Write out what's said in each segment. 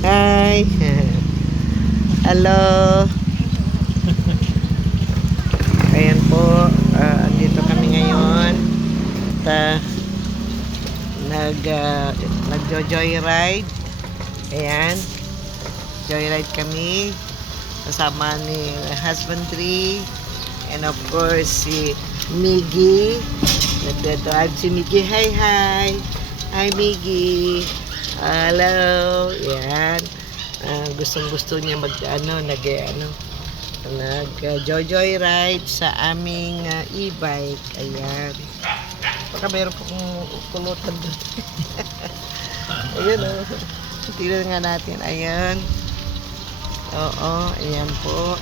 Hi. Hello. Ayan po, andito kami ngayon. Nag nagjo-joyride. Ayan. Joyride kami kasama ni husbandry and of course si Miggy. Nagdadrive si Miggy. Hi, hi. Hi, Miggy. Hello. Yan. Gustong-gusto niya nag-joyride sa aming e-bike. Ayan. Baka meron po kong kulutan doon. Ayan, oh. Tignan nga natin. Ayan. Oo, ayan po.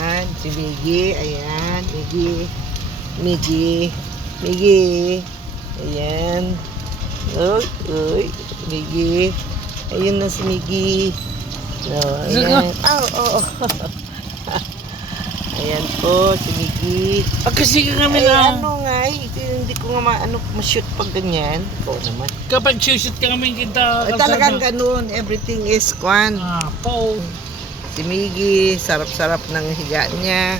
Ayan, si Miggy. Ayan, Miggy. Miggy. Miggy. Ayan. Uy, uy. Miggy. Ayun na si Miggy. No, ayan. Oh. Ayan po, si Miggy. Kasi kami Ay, na. ano nga, hindi ko nga ma-shoot pag ganyan. Ikaw naman. Kapag shoot kami kita. Ay, talagang ganun. Everything is kwan. Po. Si Miggy, sarap-sarap ng higa niya.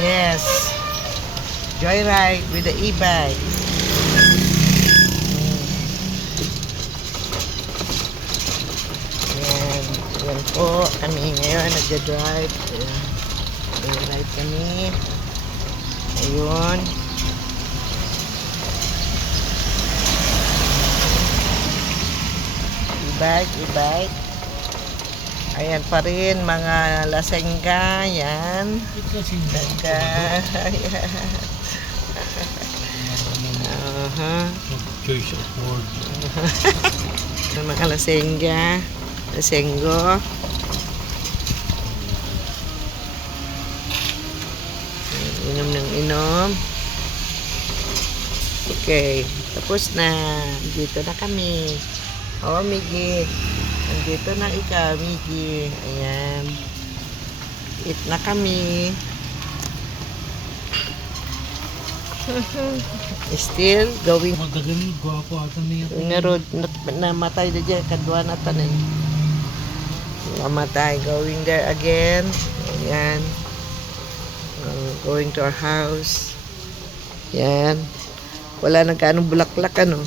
Yes. Joyride with the e-bike. Yan po, kami ngayon nagja-drive. Nagja-drive kami. Ayun. E-bike. Ayan pa rin, mga lasengga. Yan. Lasengga. Choice of word. Mga lasengga. Lasenggo. Inom ng inom. Okay. Tapos na. Dito na kami. Oh, Miggy. Nandito na ikaw, Miggy. Ayan. Eat na kami. Still going. Magagaling, gwapo ata niya. Nga namatay na dyan. Kadwa na tanay. Namatay. Going there again. Ayan. Going to our house. Ayan. Wala nang kaanong bulaklak, ano.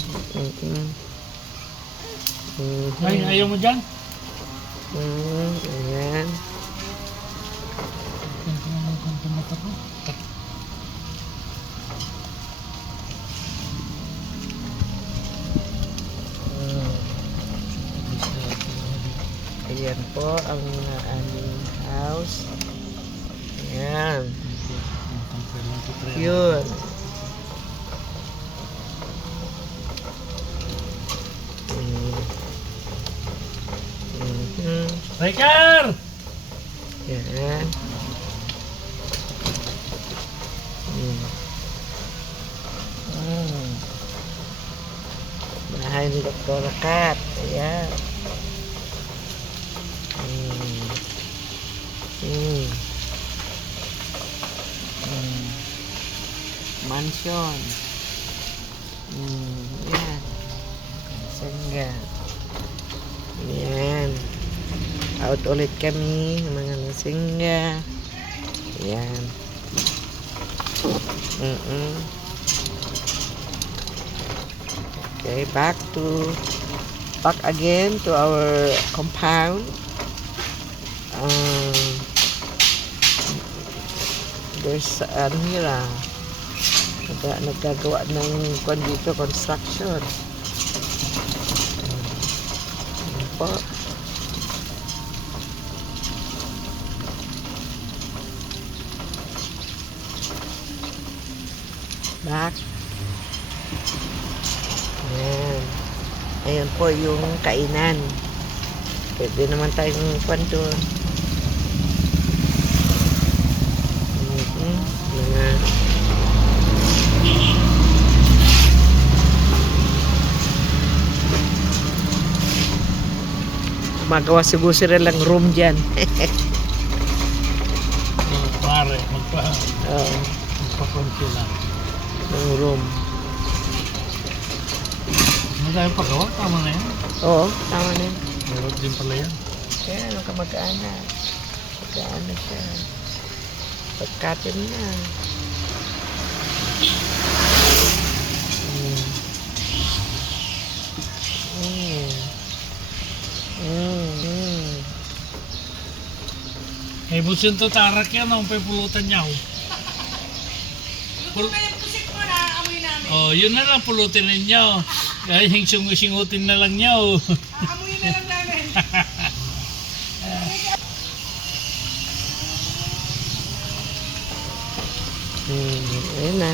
Ay, ayaw mo dyan? Ayan. Ayan po ang aming house. Ayan. Yun. Riker! Yan. Bahay ni Dr. Kat. Ayan. Mansion. Yan. Sangga. Yan. Out ulit kami mga lasingga. Yan. Okay, back again to our compound. There's here nagagawa ng construction. Yan po. Back. Ayan. Ayan po yung kainan. Pwede naman tayong kwento. Mga magawa siguro sila lang room dyan. Magpa-conceal lang. ng room. Ano tayo pagawa? Tama na yan. Oo, tama na yun. Meron din pala yan. Kaya ano ka mag-anak? Mag-anak siya. Pagkatin na. Mm. Mm. Mm. Mm. Eh, busin to tarak yan. Ang pipulutan niya. Oh, yun na lang pulutin ninyo. Kaya singutin na lang niyo. Amoy na lang namin. Ayun na.